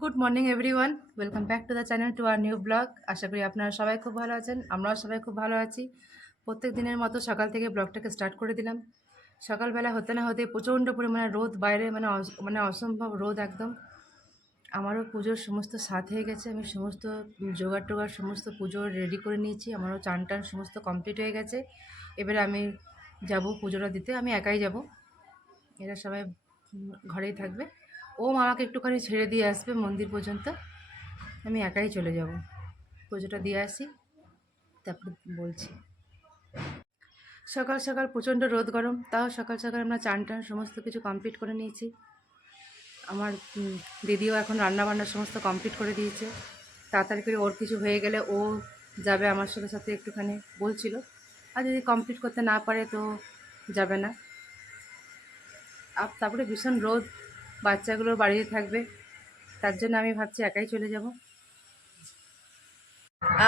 Good morning everyone, welcome back to the channel to our new blog. আশা করি আপনারা সবাই খুব ভালো আছেন, আমরাও সবাই খুব ভালো আছি। প্রত্যেক দিনের মতো সকাল থেকে ব্লগটাকে স্টার্ট করে দিলাম। সকালবেলা হতে না হতে প্রচণ্ড পরিমাণে রোদ বাইরে, মানে অসম্ভব রোদ একদম। আমারও পুজোর সমস্ত সাথ হয়ে গেছে, আমি সমস্ত জোগাড় টোগাড় সমস্ত পুজোর রেডি করে নিয়েছি। আমারও চান টান সমস্ত কমপ্লিট হয়ে গেছে। এবারে আমি যাব পুজোটা দিতে, আমি একাই যাব, এরা সবাই ঘরেই থাকবে। ও আমাকে একটুখানি ছেড়ে দিয়ে আসবে মন্দির পর্যন্ত, আমি একাই চলে যাব, পুজোটা দিয়ে আসি, তারপর বলছি। সকাল সকাল প্রচণ্ড রোদ গরম, তাও সকাল সকাল আমরা চান টান সমস্ত কিছু কমপ্লিট করে নিয়েছি। আমার দিদিও এখন রান্না বান্না সমস্ত কমপ্লিট করে দিয়েছে। তাড়াতাড়ি করে ওর কিছু হয়ে গেলে ও যাবে আমার সাথে সাথে একটুখানি বলছিল, আর যদি কমপ্লিট করতে না পারে তো যাবে না। আর তারপরে ভীষণ রোদ, বাচ্চাগুলো বাড়িতে থাকবে, তার জন্য আমি ভাবছি একাই চলে যাব।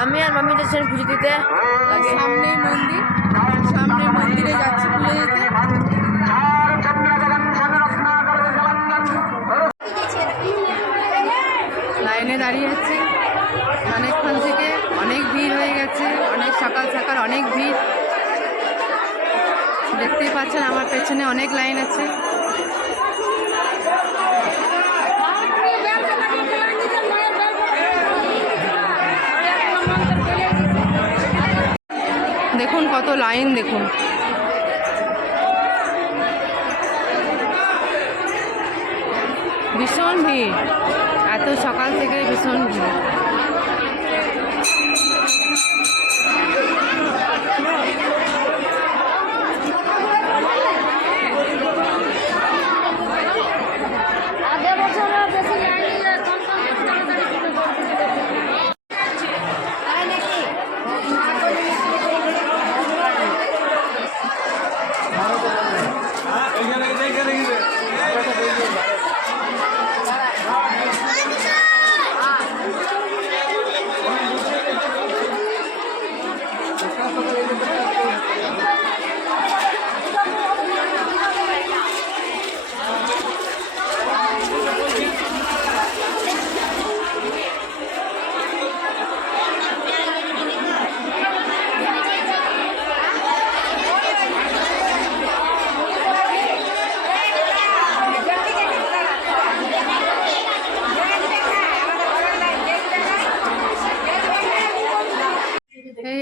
আমি আর মামি যাচ্ছি পুজো দিতে। সামনে মন্দির, সামনে মন্দিরে যাচ্ছি পুজো দিতে। লাইনে দাঁড়িয়ে আছি অনেকক্ষণ থেকে, অনেক ভিড় হয়ে গেছে, অনেক সকাল সকাল অনেক ভিড়। দেখতেই পাচ্ছেন আমার পেছনে অনেক লাইন আছে। দেখুন কত লাইন, দেখুন ভীষণ ভিড়, এত সকাল থেকে ভীষণ ভিড়।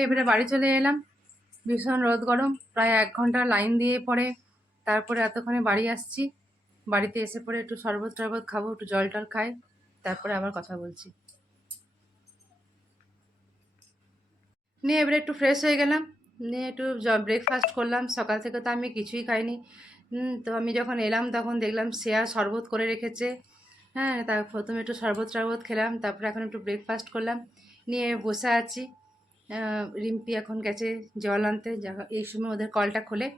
এবারে বাড়ি চলে এলাম, ভীষণ রোদ গরম, প্রায় 1 ঘন্টা লাইন দিয়ে পরে তারপরে এতক্ষণে বাড়ি আসছি। বাড়িতে এসে পরে একটু শরবত টরবত খাবো, একটু জল টল খাই, তারপরে আবার কথা বলছি। নিয়ে এবারে একটু ফ্রেশ হয়ে গেলাম, নিয়ে একটু ব্রেকফাস্ট করলাম। সকাল থেকে তো আমি কিছুই খাইনি। তো আমি যখন এলাম তখন দেখলাম শ্রেয়া শরবত করে রেখেছে। হ্যাঁ, তার প্রথমে একটু শরবত টরবত খেলাম, তারপরে এখন একটু ব্রেকফাস্ট করলাম, নিয়ে বসে আছি। রিম্পি এখন গেছে জল আনতে, এই সময় ওদের কলটা খোলে,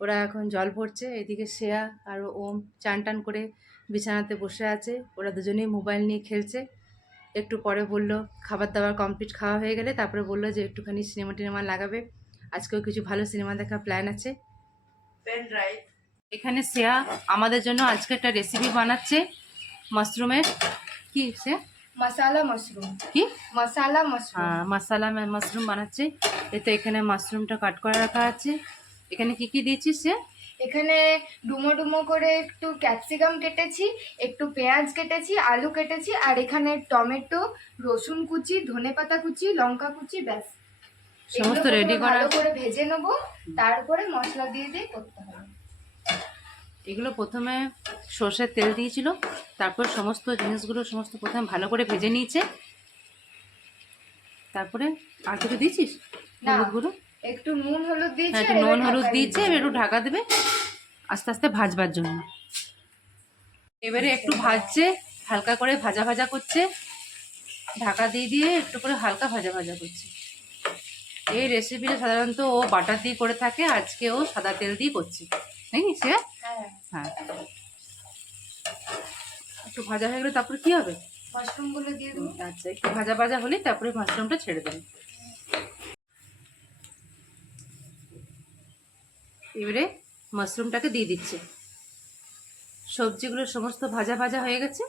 ওরা এখন জল ভরছে। এদিকে শ্রেয়া আর ওম চান টান করে বিছানাতে বসে আছে, ওরা দুজনেই মোবাইল নিয়ে খেলছে। একটু পরে বললো খাবার দাবার কমপ্লিট খাওয়া হয়ে গেলে তারপরে বললো যে একটুখানি সিনেমা টিনেমা লাগাবে, আজকেও কিছু ভালো সিনেমা দেখার প্ল্যান আছে। Pen drive. এখানে শ্রেয়া আমাদের জন্য আজকে একটা রেসিপি বানাচ্ছে মাশরুমের। কি সে মশালা মাশরুম। কি মশালা মাশরুম। হ্যাঁ, মশালা মাশরুম বানাচ্ছে। এই তো এখানে মাশরুমটা কাট করে রাখা আছে। এখানে কি কি দিয়েছিস সে? এখানে ডুমো ডুমো করে একটু ক্যাপসিকাম কেটেছি, একটু পেঁয়াজ কেটেছি, আলু কেটেছি, আর এখানে টমেটো, রসুন কুচি, ধনেপাতা কুচি, লঙ্কা কুচি, ব্যাস। সমস্ত এগুলো রেডি প্রথমে করা, ভালো করে ভেজে নেবো, তারপরে মশলা দিয়ে দিয়ে করতে হবে। এগুলো প্রথমে সর্ষের তেল দিয়েছিল, তারপর সমস্ত জিনিসগুলো সমস্ত প্রথমে ভালো করে ভেজে নিয়েছে, তারপরে আর কিছু দিয়েছিস? না, হলুদ গুঁড়ো, একটু নুন হলুদ হ্যাঁ দিয়েছি, একটু আর এবার নুন হলুদ ঢাকা দিয়েছে, দিয়ে এবার দেবো। একটু ঢাকা দেবে আস্তে আস্তে ভাজবার জন্য। এবারে একটু ভাজছে, হালকা করে ভাজা ভাজা করছে, ঢাকা দিয়ে দিয়ে একটু করে হালকা ভাজা ভাজা করছে। এই রেসিপিটা সাধারণত ও বাটার দিয়ে করে থাকে, আজকে ও সাদা তেল দিয়ে করছে, নাকি সে? হ্যাঁ, হ্যাঁ, একটু ভাজা হয়ে গেলে তারপরে কি হবে? মাশরুমগুলো দিয়ে দেবো। আচ্ছা, একটু ভাজা ভাজা হলে তারপরে মাশরুমটা ছেড়ে দেবে। এবারে মাশরুমটাকে দিয়ে দিচ্ছে। সবজিগুলো সমস্ত ভাজা ভাজা হয়ে গেছে,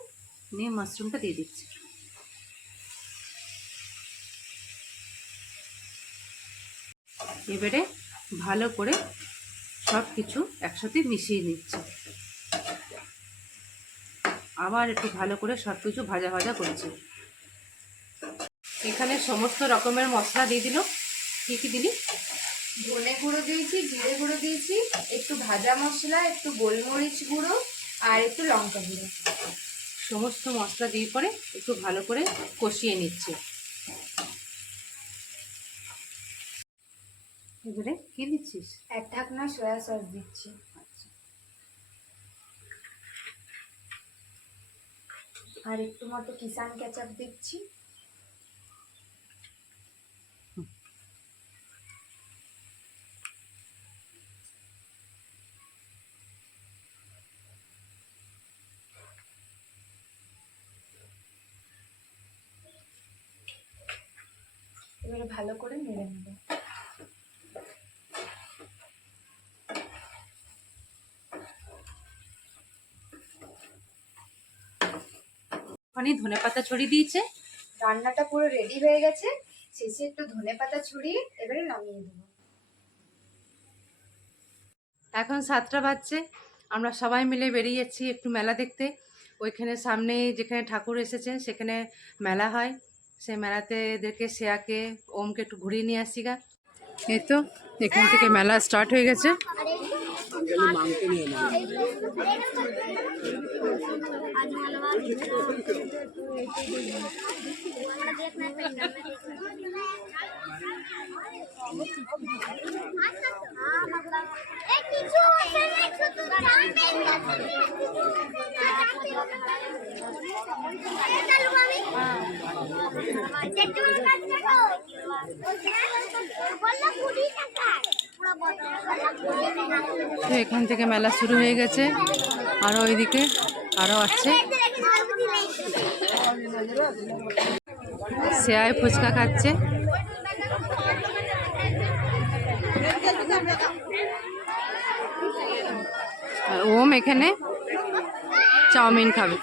নিয়ে মাশরুমটা দিয়ে দিচ্ছি। এবারে ভালো করে সব কিছু একসাথে মিশিয়ে নিচ্ছি। আবার একটু ভালো করে সব কিছু ভাজা ভাজা করছি। এখানে সমস্ত রকমের মশলা দিয়ে দিল। কী কী দিলি? ধনে গুঁড়ো দিয়েছি, জিরে গুঁড়ো দিয়েছি, একটু ভাজা মশলা, একটু গোলমরিচ গুঁড়ো আর একটু লঙ্কা গুঁড়ো। সমস্ত মশলা দিয়ে পরে একটু ভালো করে কষিয়ে নিচ্ছি। এবারে কি দিচ্ছিস? এক ঢাকনা সয়া সস দিচ্ছি। আচ্ছা, আর একটু মতো কিষান কেচাপ দিচ্ছি। এবারে ভালো করে নেড়ে নেব। ওখানে ধনেপাতা ছড়িয়ে দিয়েছে। রান্নাটা পুরো রেডি হয়ে গেছে। শেষে একটু ধনেপাতা ছড়িয়ে এবারে নামিয়ে দেবো। এখন 7টা বাজছে। আমরা সবাই মিলে বেরিয়ে যাচ্ছি একটু মেলা দেখতে। ওইখানে সামনে যেখানে ঠাকুর এসেছেন সেখানে মেলা হয়। সেই মেলাতে এদেরকে শ্রেয়াকে ওমকে একটু ঘুরিয়ে নিয়ে আসি গা। এই তো এখান থেকে মেলা স্টার্ট হয়ে গেছে। তো এখান থেকে মেলা শুরু হয়ে গেছে। আরো ওইদিকে আরো আছে। শ্রেয়ায় ফুচকা খাচ্ছে। আর ওম এখানে চাউমিন খাবে।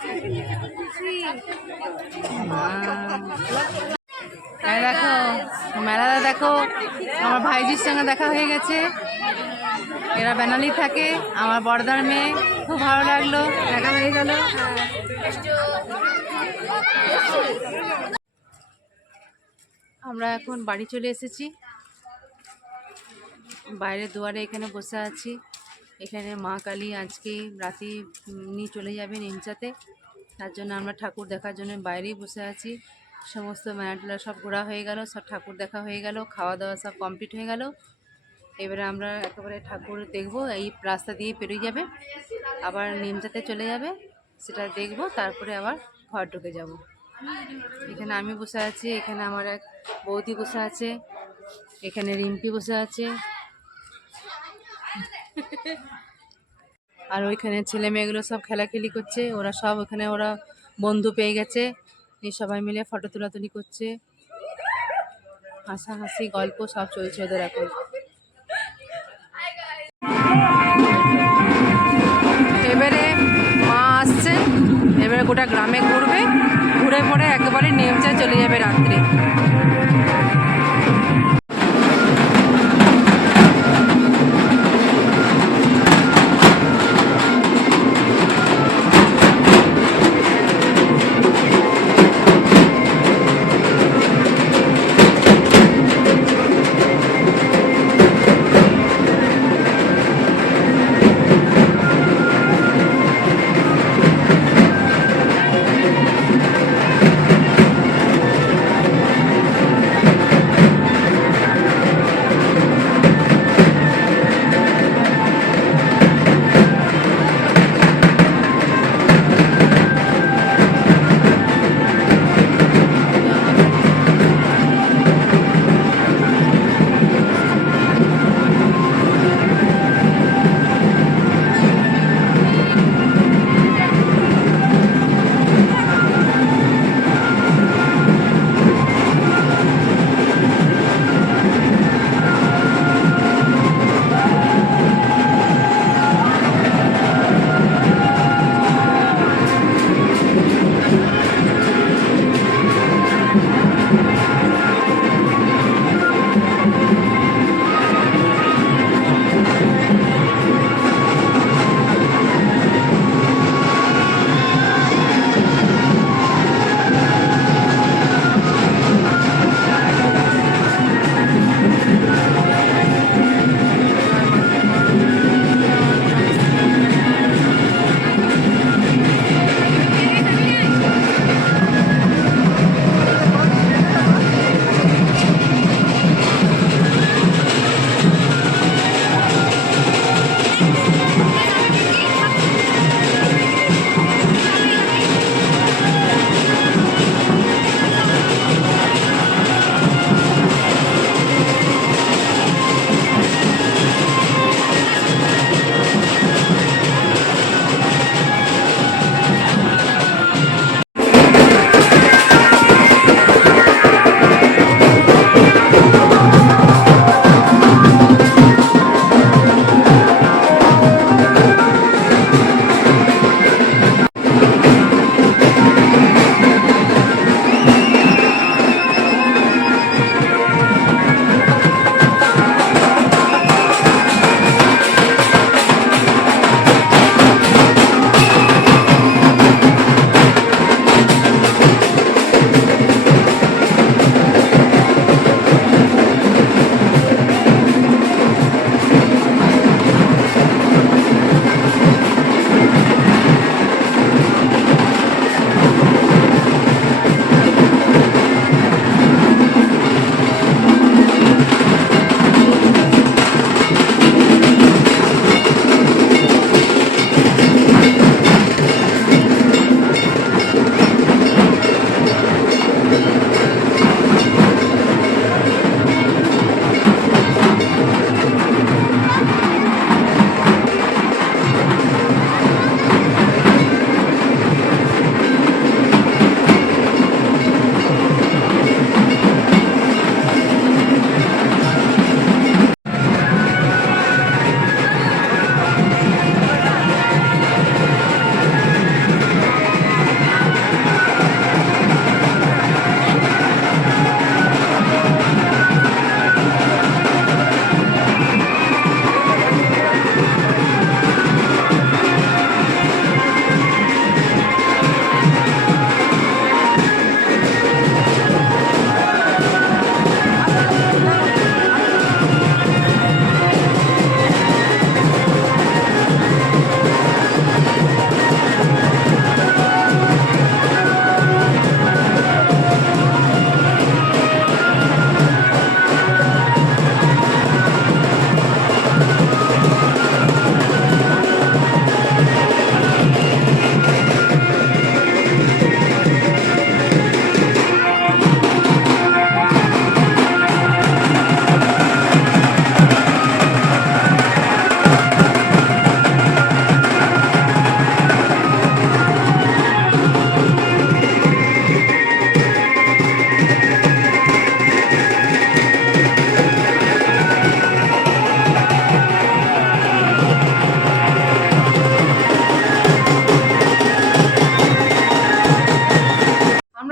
দেখো মেলাটা দেখো, আমার ভাইজির সঙ্গে দেখা হয়ে গেছে। এরা বেনালি থাকে, আমার বড়দার মেয়ে। খুব ভালো লাগলো, দেখা হয়ে গেল। আমরা এখন বাড়ি চলে এসেছি। বাইরে দুয়ারে এখানে বসে আছি। এখানে মা কালী আজকে রাতে নিয়ে চলে যাবেন ইমচাতে। তার জন্য আমরা ঠাকুর দেখার জন্য বাইরেই বসে আছি। সমস্ত মেলাটেলা সব ঘোরা হয়ে গেল, সব ঠাকুর দেখা হয়ে গেল, খাওয়া দাওয়া সব কমপ্লিট হয়ে গেল। এবারে আমরা একেবারে ঠাকুর দেখব। এই রাস্তা দিয়ে পেরিয়ে যাবে, আবার নিমচাতে চলে যাবে, সেটা দেখব। তারপরে আবার ঘর ঢুকে যাব। এখানে আমি বসে আছি, এখানে আমার এক বৌদি বসে আছে, এখানে রিম্পি বসে আছে, আর ওইখানে ছেলে মেয়েগুলো সব খেলাখেলি করছে। ওরা সব ওখানে ওরা বন্ধু পেয়ে গেছে, এই সবাই মিলে ফটো তোলাতুলি করছে। হাসাহাসি গল্প সব চলছে ওদের এখন। এবারে মা আসছে, এবারে গোটা গ্রামে ঘুরবে, ঘুরে পরে একেবারে নেমচায় চলে যাবে রাত্রে।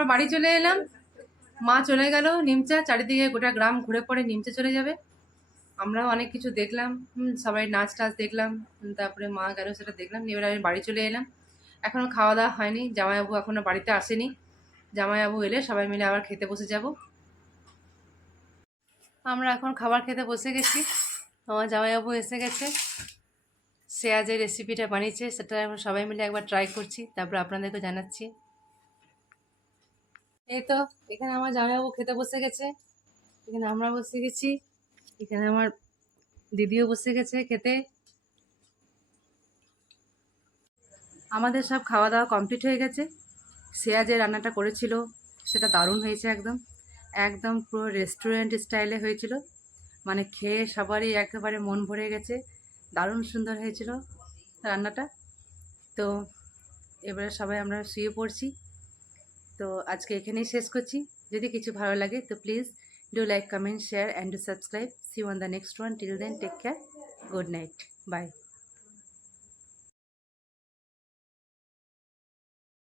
আমরা বাড়ি চলে এলাম, মা চলে গেল নিমচা, চারিদিকে গোটা গ্রাম ঘুরে পড়ে নিমচা চলে যাবে। আমরাও অনেক কিছু দেখলাম, সবাই নাচ টাচ দেখলাম, তারপরে মা গেল সেটা দেখলাম, এবার আমি বাড়ি চলে এলাম। এখনও খাওয়া দাওয়া হয়নি, জামাইবাবু এখনও বাড়িতে আসেনি। জামাইবাবু এলে সবাই মিলে আবার খেতে বসে যাব। আমরা এখন খাবার খেতে বসে গেছি, আমার জামাইবাবু এসে গেছে। সে আজ এই রেসিপিটা বানিয়েছে, সেটা এখন সবাই মিলে একবার ট্রাই করছি, তারপর আপনাদেরকে জানাচ্ছি। এই তো এখানে আমার জামাইবাবু খেতে বসে গেছে, এখানে আমরা বসে গেছি, এখানে আমার দিদিও বসে গেছে খেতে। আমাদের সব খাওয়া দাওয়া কমপ্লিট হয়ে গেছে। শ্রেয়া যে রান্নাটা করেছিল সেটা দারুণ হয়েছে, একদম একদম পুরো রেস্টুরেন্ট স্টাইলে হয়েছিল, মানে খেয়ে সবারই একেবারে মন ভরে গেছে, দারুণ সুন্দর হয়েছিল রান্নাটা। তো এবারে সবাই আমরা শুয়ে পড়ছি। তো আজকে এখানেই শেষ করছি। যদি কিছু ভালো লাগে তো please do like, comment, share and do subscribe. See on the next one. Till then take care, good night, by.